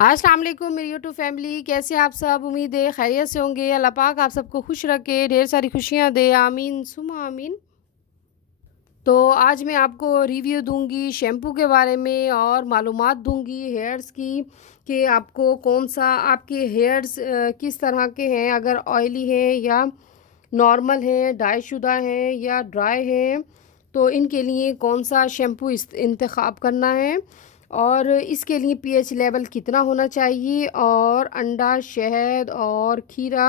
अस्सलाम वालेकुम मेरी यूट्यूब फैमिली, कैसे हैं आप सब? उम्मीद है खैरियत से होंगे। अल्लाह पाक आप सबको खुश रखे, ढेर सारी खुशियाँ दे, आमीन सुम्मा आमीन। तो आज मैं आपको रिव्यू दूँगी शैम्पू के बारे में और मालूमात दूँगी हेयर्स की, कि आपको कौन-सा आपके हेयर्स किस तरह के हैं, अगर ऑयली हैं या नॉर्मल हैं, डाईशुदा हैं या ड्राई हैं, तो इनके लिए कौन-सा शैम्पू इंतख़ाब करना है और इसके लिए पीएच लेवल कितना होना चाहिए और अंडा, शहद और खीरा,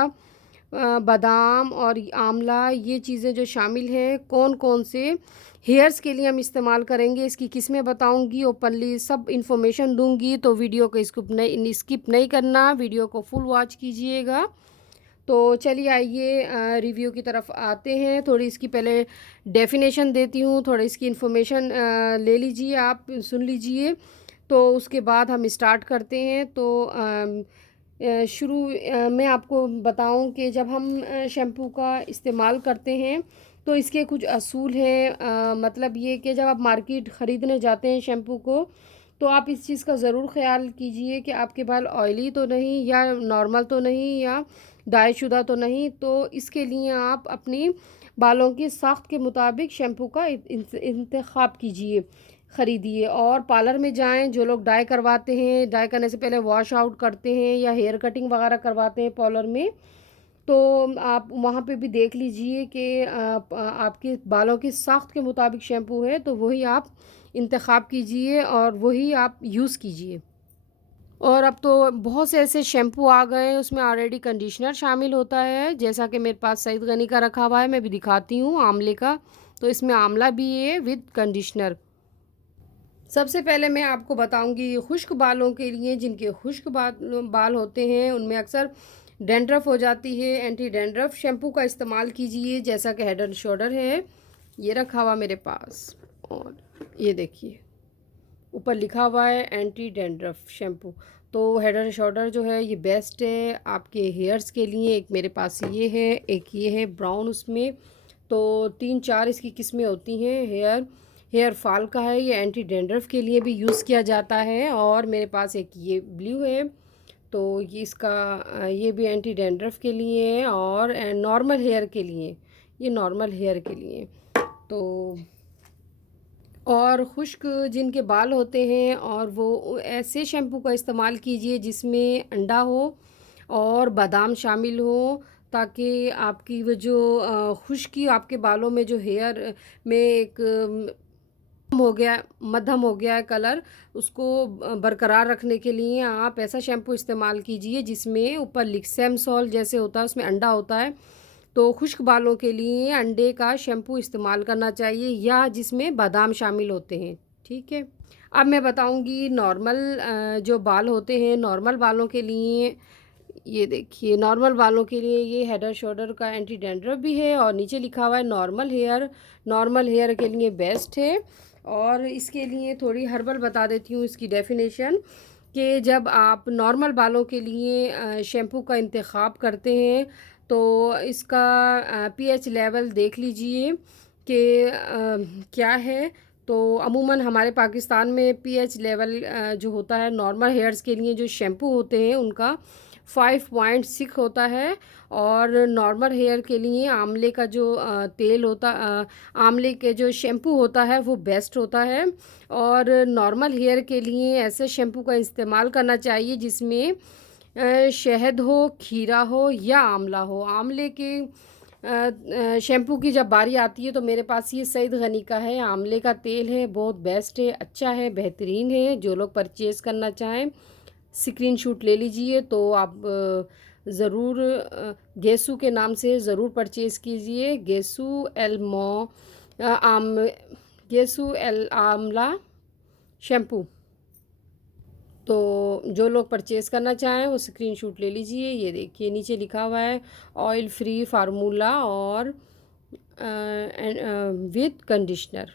बादाम और आंवला, ये चीज़ें जो शामिल हैं, कौन-कौन से हेयर्स के लिए हम इस्तेमाल करेंगे, इसकी किस्में बताऊँगी, ओपनली सब इन्फॉर्मेशन दूँगी। तो वीडियो को स्किप नहीं करना, वीडियो को फुल वॉच कीजिएगा। तो चलिए आइए रिव्यू की तरफ आते हैं। थोड़ी इसकी पहले डेफिनेशन देती हूँ, थोड़ी इसकी इन्फॉर्मेशन ले लीजिए, आप सुन लीजिए, तो उसके बाद हम स्टार्ट करते हैं। तो शुरू में आपको बताऊं कि जब हम शैम्पू का इस्तेमाल करते हैं तो इसके कुछ असूल हैं। मतलब ये कि जब आप मार्केट ख़रीदने जाते हैं शैम्पू को, तो आप इस चीज़ का ज़रूर ख़्याल कीजिए कि आपके बाल ऑयली तो नहीं या नॉर्मल तो नहीं या डाईशुदा तो नहीं। तो इसके लिए आप अपनी बालों की साख्त के मुताबिक शैम्पू का इंतखाब कीजिए, ख़रीदिए। और पार्लर में जाएं, जो लोग डाई करवाते हैं, डाई करने से पहले वॉश आउट करते हैं या हेयर कटिंग वगैरह करवाते हैं पार्लर में, तो आप वहाँ पे भी देख लीजिए कि आपके बालों की साख्त के मुताबिक शैम्पू है, तो वही आप इंतखाब कीजिए और वही आप यूज़ कीजिए। और अब तो बहुत से ऐसे शैम्पू आ गए हैं, उसमें ऑलरेडी कंडीशनर शामिल होता है, जैसा कि मेरे पास सईद गनी का रखा हुआ है, मैं भी दिखाती हूँ आंवले का। तो इसमें आंवला भी है विद कंडीशनर। सबसे पहले मैं आपको बताऊंगी खुश्क बालों के लिए, जिनके खुश्क बाल होते हैं, उनमें अक्सर डैंड्रफ हो जाती है, एंटी डैंड्रफ शैम्पू का इस्तेमाल कीजिए, जैसा कि हेड एंड शोल्डर है, ये रखा हुआ मेरे पास। और ये देखिए ऊपर लिखा हुआ है एंटी डैंड्रफ शैम्पू। तो हेड एंड शोल्डर जो है ये बेस्ट है आपके हेयर्स के लिए। एक मेरे पास ये है, एक ये है ब्राउन उसमें। तो 3-4 इसकी किस्में होती हैं। हेयर फॉल का है, ये एंटी डैंड्रफ के लिए भी यूज़ किया जाता है। और मेरे पास एक ये ब्लू है, तो ये इसका ये भी एंटी डैंड्रफ के लिए है और नॉर्मल हेयर के लिए, ये नॉर्मल हेयर के लिए। तो और खुश्क जिनके बाल होते हैं, और वो ऐसे शैम्पू का इस्तेमाल कीजिए जिसमें अंडा हो और बादाम शामिल हो, ताकि आपकी वो जो खुश्की आपके बालों में जो हेयर में एक हो गया, मध्यम हो गया है कलर, उसको बरकरार रखने के लिए आप ऐसा शैम्पू इस्तेमाल कीजिए जिसमें ऊपर लिक्सेमसॉल जैसे होता है, उसमें अंडा होता है। तो खुश्क बालों के लिए अंडे का शैम्पू इस्तेमाल करना चाहिए या जिसमें बादाम शामिल होते हैं, ठीक है। अब मैं बताऊंगी नॉर्मल जो बाल होते हैं, नॉर्मल बालों के लिए। ये देखिए नॉर्मल बालों के लिए ये हेड एंड शोल्डर का एंटी डैंड्रफ भी है और नीचे लिखा हुआ है नॉर्मल हेयर। नॉर्मल हेयर के लिए बेस्ट है। और इसके लिए थोड़ी हर्बल बता देती हूँ इसकी डेफिनेशन, कि जब आप नॉर्मल बालों के लिए शैम्पू का इंतखाब करते हैं, तो इसका पीएच लेवल देख लीजिए कि क्या है। तो अमूमन हमारे पाकिस्तान में पीएच लेवल जो होता है नॉर्मल हेयर्स के लिए, जो शैम्पू होते हैं उनका 5.6 होता है। और नॉर्मल हेयर के लिए आंवले का जो तेल होता, आंवले के जो शैम्पू होता है वो बेस्ट होता है। और नॉर्मल हेयर के लिए ऐसे शैम्पू का इस्तेमाल करना चाहिए जिसमें शहद हो, खीरा हो या आंवला हो। आंवले के शैम्पू की जब बारी आती है, तो मेरे पास ये सईद गनी का है, आंवले का तेल है, बहुत बेस्ट है, अच्छा है, बेहतरीन है। जो लोग परचेज़ करना चाहें स्क्रीनशॉट ले लीजिए। तो आप ज़रूर गेसू के नाम से ज़रूर परचेज़ कीजिए, आम गेसू एल आमला शैम्पू। तो जो लोग परचेज़ करना चाहें वो स्क्रीनशॉट ले लीजिए। ये देखिए नीचे लिखा हुआ है ऑयल फ्री फार्मूला और विद कंडीशनर।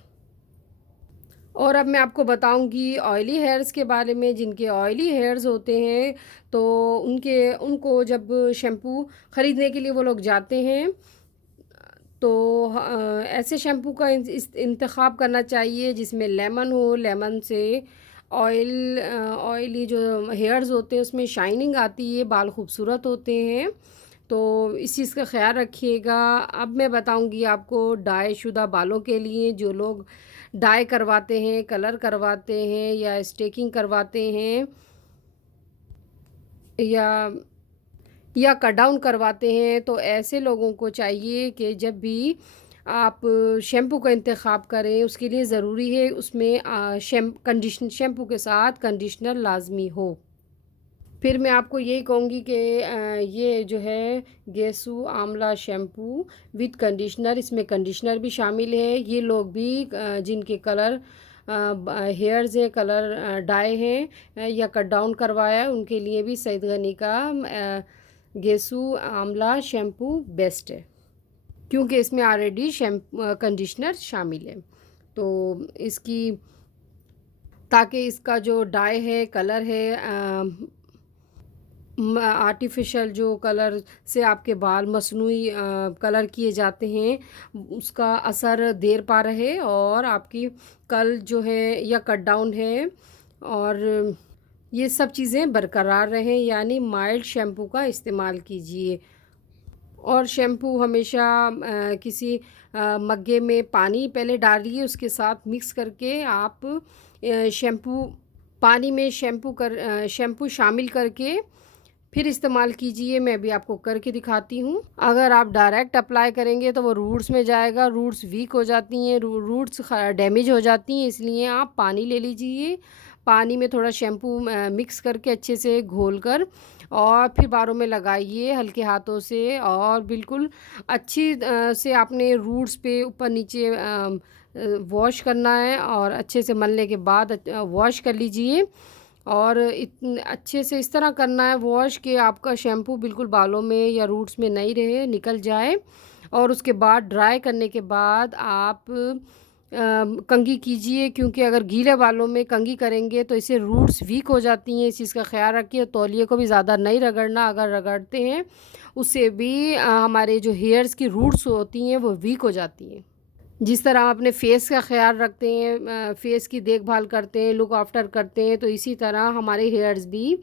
और अब मैं आपको बताऊंगी ऑयली हेयर्स के बारे में। जिनके ऑयली हेयर्स होते हैं, तो उनको जब शैम्पू ख़रीदने के लिए वो लोग जाते हैं, तो ऐसे शैम्पू का इंतखाब करना चाहिए जिसमें लेमन हो, लेमन से ऑयली जो हेयर्स होते हैं उसमें शाइनिंग आती है, बाल खूबसूरत होते हैं। तो इस चीज़ का ख़्याल रखिएगा। अब मैं बताऊंगी आपको डाई शुदा बालों के लिए, जो लोग डाई करवाते हैं, कलर करवाते हैं या स्टेकिंग करवाते हैं या कट डाउन करवाते हैं, तो ऐसे लोगों को चाहिए कि जब भी आप शैम्पू का इंतख़ाब करें, उसके लिए ज़रूरी है उसमें शैम्पू के साथ कंडीशनर लाज़मी हो। फिर मैं आपको यही कहूँगी कि ये जो है गेसु आंवला शैम्पू विद कंडीशनर, इसमें कंडीशनर भी शामिल है। ये लोग भी जिनके कलर हेयर्स है, कलर डाई हैं या कट डाउन करवाया है, उनके लिए भी सईद गनी का गेसु आंवला शैम्पू बेस्ट है, क्योंकि इसमें ऑलरेडी कंडीशनर शामिल है। तो इसकी, ताकि इसका जो डाई है, कलर है, आर्टिफिशियल जो कलर से आपके बाल मसनूई कलर किए जाते हैं, उसका असर देर पा रहे और आपकी कल जो है या कट डाउन है और ये सब चीज़ें बरकरार रहें, यानी माइल्ड शैम्पू का इस्तेमाल कीजिए। और शैम्पू हमेशा किसी मग्गे में पानी पहले डालिए, उसके साथ मिक्स करके आप शैम्पू पानी में शैम्पू शामिल करके फिर इस्तेमाल कीजिए। मैं भी आपको करके दिखाती हूँ। अगर आप डायरेक्ट अप्लाई करेंगे तो वो रूट्स में जाएगा, रूट्स वीक हो जाती हैं, रूट्स डैमेज हो जाती हैं। इसलिए आप पानी ले लीजिए, पानी में थोड़ा शैम्पू मिक्स करके अच्छे से घोल कर और फिर बालों में लगाइए हल्के हाथों से, और बिल्कुल अच्छी से आपने रूट्स पे ऊपर नीचे वॉश करना है और अच्छे से मलने के बाद वॉश कर लीजिए। और अच्छे से इस तरह करना है वॉश कि आपका शैम्पू बिल्कुल बालों में या रूट्स में नहीं रहे, निकल जाए। और उसके बाद ड्राई करने के बाद आप कंघी कीजिए, क्योंकि अगर गीले बालों में कंघी करेंगे तो इससे रूट्स वीक हो जाती हैं। इस चीज़ का ख्याल रखिए। तौलिए को भी ज़्यादा नहीं रगड़ना, अगर रगड़ते हैं उससे भी हमारे जो हेयर्स की रूट्स होती हैं वो वीक हो जाती हैं। जिस तरह हम अपने फेस का ख्याल रखते हैं, फेस की देखभाल करते हैं, लुक आफ्टर करते हैं, तो इसी तरह हमारे हेयर्स भी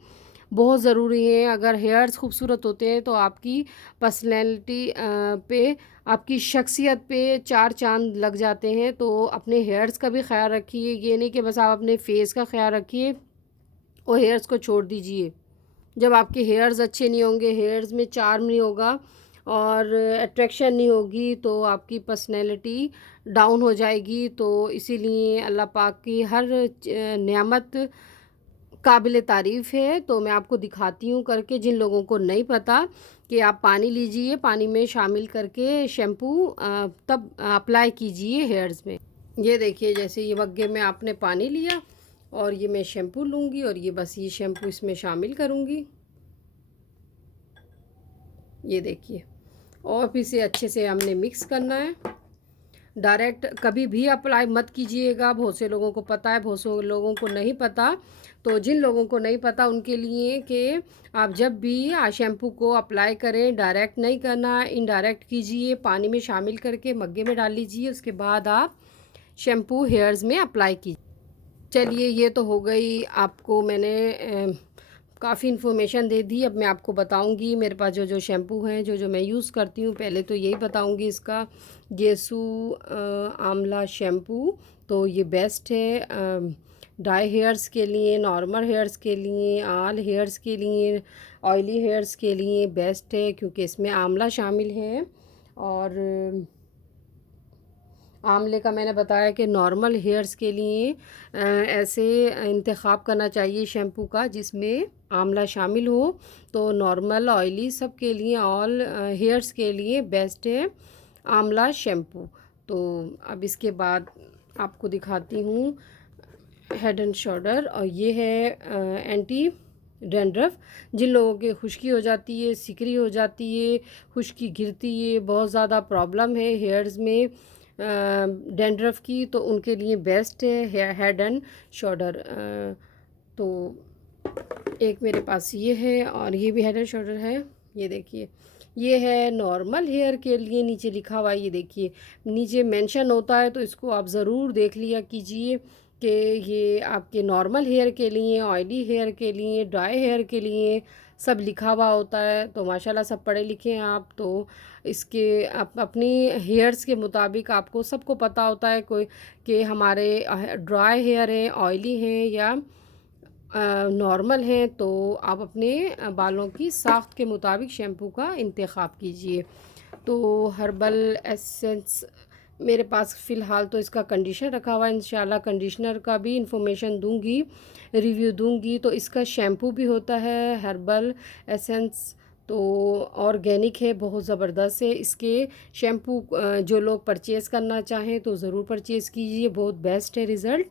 बहुत ज़रूरी हैं। अगर हेयर्स खूबसूरत होते हैं तो आपकी पर्सनैलिटी पे, आपकी शख्सियत पे चार चांद लग जाते हैं। तो अपने हेयर्स का भी ख्याल रखिए। ये नहीं कि बस आप अपने फेस का ख्याल रखिए और हेयर्स को छोड़ दीजिए। जब आपके हेयर्स अच्छे नहीं होंगे, हेयर्स में चार्म नहीं होगा और अट्रैक्शन नहीं होगी, तो आपकी पर्सनैलिटी डाउन हो जाएगी। तो इसीलिए अल्लाह पाक की हर नेमत काबिल तारीफ़ है। तो मैं आपको दिखाती हूँ करके। जिन लोगों को नहीं पता कि आप पानी लीजिए, पानी में शामिल करके शैम्पू तब अप्लाई कीजिए हेयर्स में। ये देखिए, जैसे ये मग्गे में आपने पानी लिया और ये मैं शैम्पू लूँगी और ये बस ये शैम्पू इसमें शामिल करूँगी। ये देखिए, और फिर से अच्छे से हमने मिक्स करना है। डायरेक्ट कभी भी अप्लाई मत कीजिएगा। बहुत से लोगों को पता है, बहुत से लोगों को नहीं पता। तो जिन लोगों को नहीं पता उनके लिए कि आप जब भी शैम्पू को अप्लाई करें, डायरेक्ट नहीं करना, इनडायरेक्ट कीजिए। पानी में शामिल करके मग्गे में डाल लीजिए, उसके बाद आप शैम्पू हेयर्स में अप्लाई कीजिए। चलिए, ये तो हो गई, आपको मैंने काफ़ी इन्फॉर्मेशन दे दी। अब मैं आपको बताऊंगी मेरे पास जो जो शैम्पू हैं, जो जो मैं यूज़ करती हूँ। पहले तो यही बताऊंगी इसका, गेसु आंवला शैम्पू। तो ये बेस्ट है ड्राई हेयर्स के लिए, नॉर्मल हेयर्स के लिए, ऑल हेयर्स के लिए, ऑयली हेयर्स के लिए बेस्ट है, क्योंकि इसमें आंवला शामिल है। और आंवले का मैंने बताया कि नॉर्मल हेयर्स के लिए ऐसे इंतख़ाब करना चाहिए शैम्पू का जिसमें आंवला शामिल हो। तो नॉर्मल, ऑयली सब के लिए, ऑल हेयर्स के लिए बेस्ट है आंवला शैम्पू। तो अब इसके बाद आपको दिखाती हूँ हेड एंड शोल्डर, और ये है एंटी डैंड्रफ। जिन लोगों के खुश्की हो जाती है, सिकरी हो जाती है, खुश्की गिरती है, बहुत ज़्यादा प्रॉब्लम है हेयर्स में डैंड्रफ की, तो उनके लिए बेस्ट है हेड एंड शोल्डर। तो एक मेरे पास ये है और ये भी हेड एंड शोल्डर है। ये देखिए, ये है नॉर्मल हेयर के लिए, नीचे लिखा हुआ है, ये देखिए नीचे मेंशन होता है, तो इसको आप ज़रूर देख लिया कीजिए कि ये आपके नॉर्मल हेयर के लिए, ऑयली हेयर के लिए, ड्राई हेयर के लिए सब लिखा हुआ होता है। तो माशाल्लाह सब पढ़े लिखे हैं आप, तो इसके अपनी हेयर्स के मुताबिक आपको सबको पता होता है कोई कि हमारे ड्राई हेयर हैं, ऑयली हैं या नॉर्मल हैं। तो आप अपने बालों की साख्त के मुताबिक शैम्पू का इंतखाब कीजिए। तो हर्बल एसेंस मेरे पास फ़िलहाल तो इसका कंडीशनर रखा हुआ है, इंशाल्लाह कंडीशनर का भी इंफॉर्मेशन दूंगी, रिव्यू दूंगी। तो इसका शैम्पू भी होता है हर्बल एसेंस, तो ऑर्गेनिक है, बहुत ज़बरदस्त है। इसके शैम्पू जो लोग परचेज़ करना चाहें तो ज़रूर परचेज़ कीजिए, बहुत बेस्ट है रिज़ल्ट।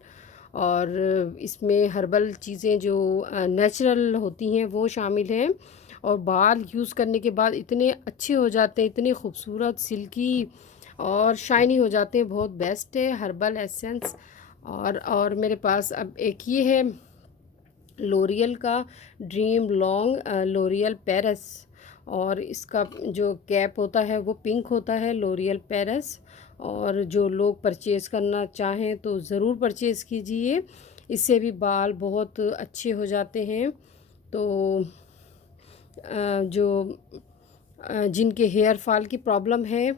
और इसमें हर्बल चीज़ें जो नेचुरल होती हैं वो शामिल हैं, और बाल यूज़ करने के बाद इतने अच्छे हो जाते हैं, इतने खूबसूरत सिल्की और शाइनी हो जाते हैं। बहुत बेस्ट है हर्बल एसेंस। और मेरे पास अब एक ये है लोरियल का ड्रीम लॉन्ग लोरियल पेरिस, और इसका जो कैप होता है वो पिंक होता है, लोरियल पेरिस। और जो लोग परचेज़ करना चाहें तो ज़रूर परचेज़ कीजिए, इससे भी बाल बहुत अच्छे हो जाते हैं। तो जो जिनके हेयर फॉल की प्रॉब्लम है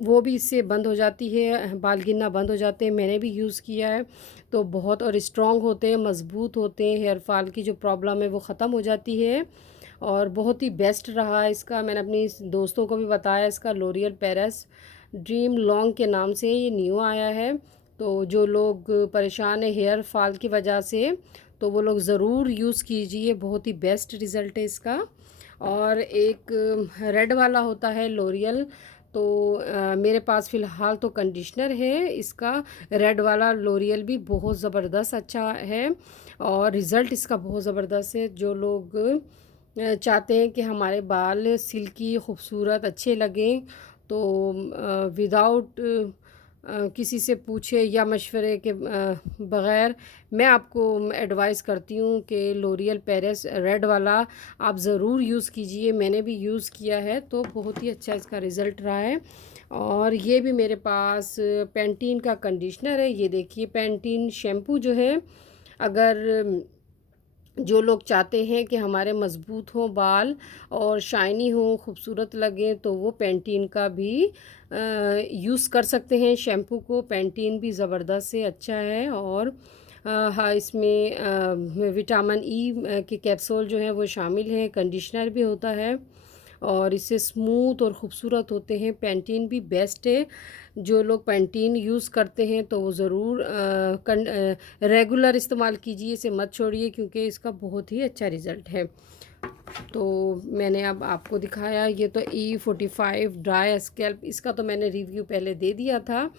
वो भी इससे बंद हो जाती है, बाल गिरना बंद हो जाते हैं। मैंने भी यूज़ किया है, तो बहुत और स्ट्रॉन्ग होते हैं, मज़बूत होते हैं। हेयर फॉल की जो प्रॉब्लम है वो ख़त्म हो जाती है, और बहुत ही बेस्ट रहा है इसका। मैंने अपनी दोस्तों को भी बताया इसका, लोरियल पेरिस ड्रीम लॉन्ग के नाम से ये न्यू आया है। तो जो लोग परेशान है हेयर फॉल की वजह से, तो वो लोग ज़रूर यूज़ कीजिए, बहुत ही बेस्ट रिज़ल्ट है इसका। और एक रेड वाला होता है लोरियल, तो मेरे पास फ़िलहाल तो कंडीशनर है इसका। रेड वाला लोरियल भी बहुत ज़बरदस्त अच्छा है, और रिज़ल्ट इसका बहुत ज़बरदस्त है। जो लोग चाहते हैं कि हमारे बाल सिल्की खूबसूरत अच्छे लगें, तो विदाउट किसी से पूछे या मशवरे के बग़ैर मैं आपको एडवाइस करती हूँ कि लोरियल पेरिस रेड वाला आप ज़रूर यूज़ कीजिए। मैंने भी यूज़ किया है, तो बहुत ही अच्छा इसका रिज़ल्ट रहा है। और ये भी मेरे पास पैंटीन का कंडीशनर है, ये देखिए पैंटीन शैम्पू जो है, अगर जो लोग चाहते हैं कि हमारे मज़बूत हों बाल और शाइनी हों, खूबसूरत लगें, तो वो पैंटीन का भी यूज़ कर सकते हैं शैम्पू को। पैंटीन भी ज़बरदस्त है, अच्छा है। और हाँ, इसमें विटामिन ई के कैप्सूल जो हैं वो शामिल हैं, कंडीशनर भी होता है, और इससे स्मूथ और ख़ूबसूरत होते हैं। पैंटीन भी बेस्ट है, जो लोग पैंटीन यूज़ करते हैं तो वो ज़रूर रेगुलर इस्तेमाल कीजिए, इसे मत छोड़िए, क्योंकि इसका बहुत ही अच्छा रिज़ल्ट है। तो मैंने अब आपको दिखाया, ये तो E45 ड्राई स्कैल्प, इसका तो मैंने रिव्यू पहले दे दिया था।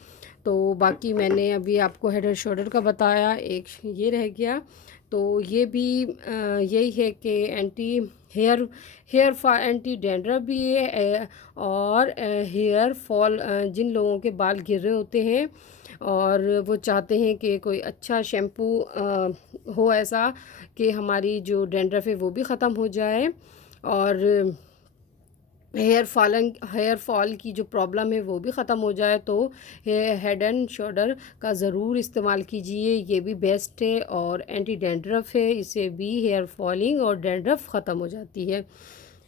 तो बाकी मैंने अभी आपको हेड एंड शोल्डर का बताया, एक ये रह गया। तो ये भी यही है कि anti hair fall, anti dandruff भी है, और हेयर फॉल जिन लोगों के बाल गिर रहे होते हैं और वो चाहते हैं कि कोई अच्छा शैम्पू हो ऐसा कि हमारी जो डैंड्रफ है वो भी ख़त्म हो जाए, और हेयर फॉल की जो प्रॉब्लम है वो भी ख़त्म हो जाए, तो हेड एंड शोल्डर का ज़रूर इस्तेमाल कीजिए। ये भी बेस्ट है और एंटी डैंड्रफ है, इससे भी हेयर फॉलिंग और डैंड्रफ ख़त्म हो जाती है।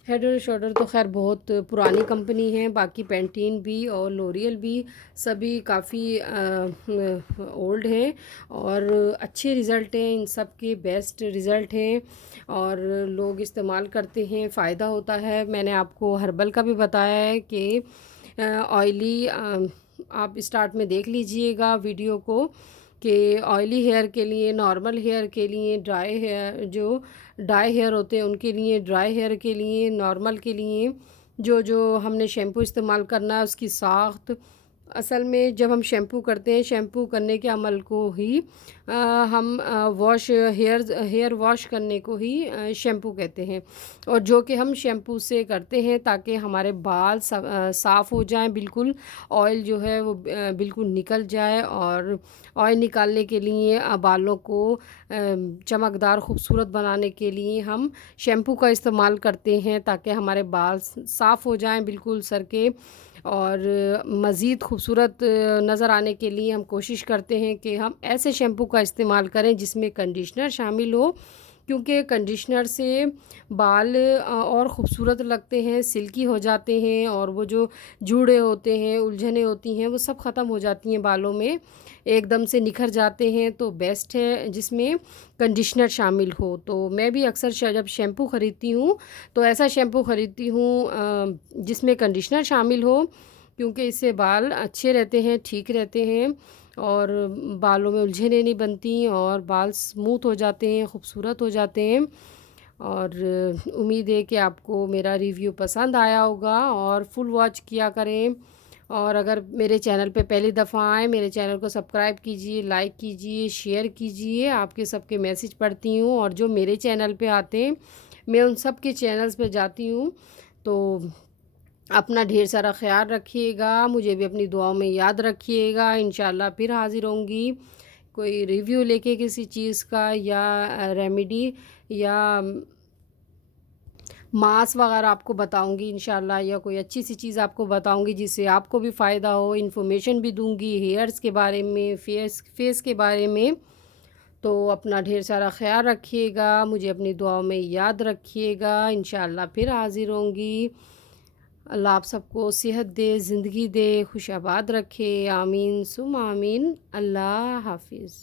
हेड एंड शोल्डर तो खैर बहुत पुरानी कंपनी है, बाकी पैंटीन भी और लोरियल भी सभी काफ़ी ओल्ड हैं, और अच्छे रिज़ल्ट हैं, इन सब के बेस्ट रिज़ल्ट हैं, और लोग इस्तेमाल करते हैं, फ़ायदा होता है। मैंने आपको हर्बल का भी बताया है कि ऑयली, आप स्टार्ट में देख लीजिएगा वीडियो को, कि ऑयली हेयर के लिए, नॉर्मल हेयर के लिए, ड्राई हेयर जो ड्राई हेयर होते हैं उनके लिए, ड्राई हेयर के लिए, नॉर्मल के लिए जो जो हमने शैम्पू इस्तेमाल करना है उसकी साख्त। असल में जब हम शैम्पू करते हैं, शैम्पू करने के अमल को ही हम हेयर वॉश करने को ही शैम्पू कहते हैं, और जो कि हम शैम्पू से करते हैं ताकि हमारे बाल साफ़ हो जाएं, बिल्कुल ऑयल जो है वो बिल्कुल निकल जाए। और ऑयल निकालने के लिए बालों को चमकदार खूबसूरत बनाने के लिए हम शैम्पू का इस्तेमाल करते हैं, ताकि हमारे बाल साफ़ हो जाएं बिल्कुल सर के। और मज़ीद खूबसूरत नज़र आने के लिए हम कोशिश करते हैं कि हम ऐसे शैम्पू का इस्तेमाल करें जिसमें कंडीशनर शामिल हो, क्योंकि कंडीशनर से बाल और ख़ूबसूरत लगते हैं, सिल्की हो जाते हैं और वो जो जूड़े होते हैं, उलझनें होती हैं, वो सब ख़त्म हो जाती हैं बालों में, एकदम से निखर जाते हैं। तो बेस्ट है जिसमें कंडीशनर शामिल हो। तो मैं भी अक्सर जब शैम्पू ख़रीदती हूँ तो ऐसा शैम्पू ख़रीदती हूँ जिसमें कंडीशनर शामिल हो, क्योंकि इससे बाल अच्छे रहते हैं, ठीक रहते हैं और बालों में उलझनें नहीं बनती और बाल स्मूथ हो जाते हैं, खूबसूरत हो जाते हैं। और उम्मीद है कि आपको मेरा रिव्यू पसंद आया होगा और फुल वॉच किया करें। और अगर मेरे चैनल पे पहली दफ़ा आएँ, मेरे चैनल को सब्सक्राइब कीजिए, लाइक कीजिए, शेयर कीजिए। आपके सबके मैसेज पढ़ती हूँ और जो मेरे चैनल पे आते हैं मैं उन सब के चैनल्स पे जाती हूँ। तो अपना ढेर सारा ख़्याल रखिएगा, मुझे भी अपनी दुआओं में याद रखिएगा। इंशाल्लाह फिर हाज़िर होंगी कोई रिव्यू लेके किसी चीज़ का, या रेमेडी या मांस वगैरह आपको बताऊंगी इंशाल्लाह, या कोई अच्छी सी चीज़ आपको बताऊंगी जिससे आपको भी फ़ायदा हो। इन्फॉर्मेशन भी दूंगी हेयर्स के बारे में, फेस के बारे में। तो अपना ढेर सारा ख़्याल रखिएगा, मुझे अपनी दुआओं में याद रखिएगा। इंशाल्लाह फिर हाज़िर होंगी। अल्लाह आप सबको सेहत दे, ज़िंदगी दे, खुश आबाद रखे। आमीन सुम आमीन। अल्लाह हाफिज़।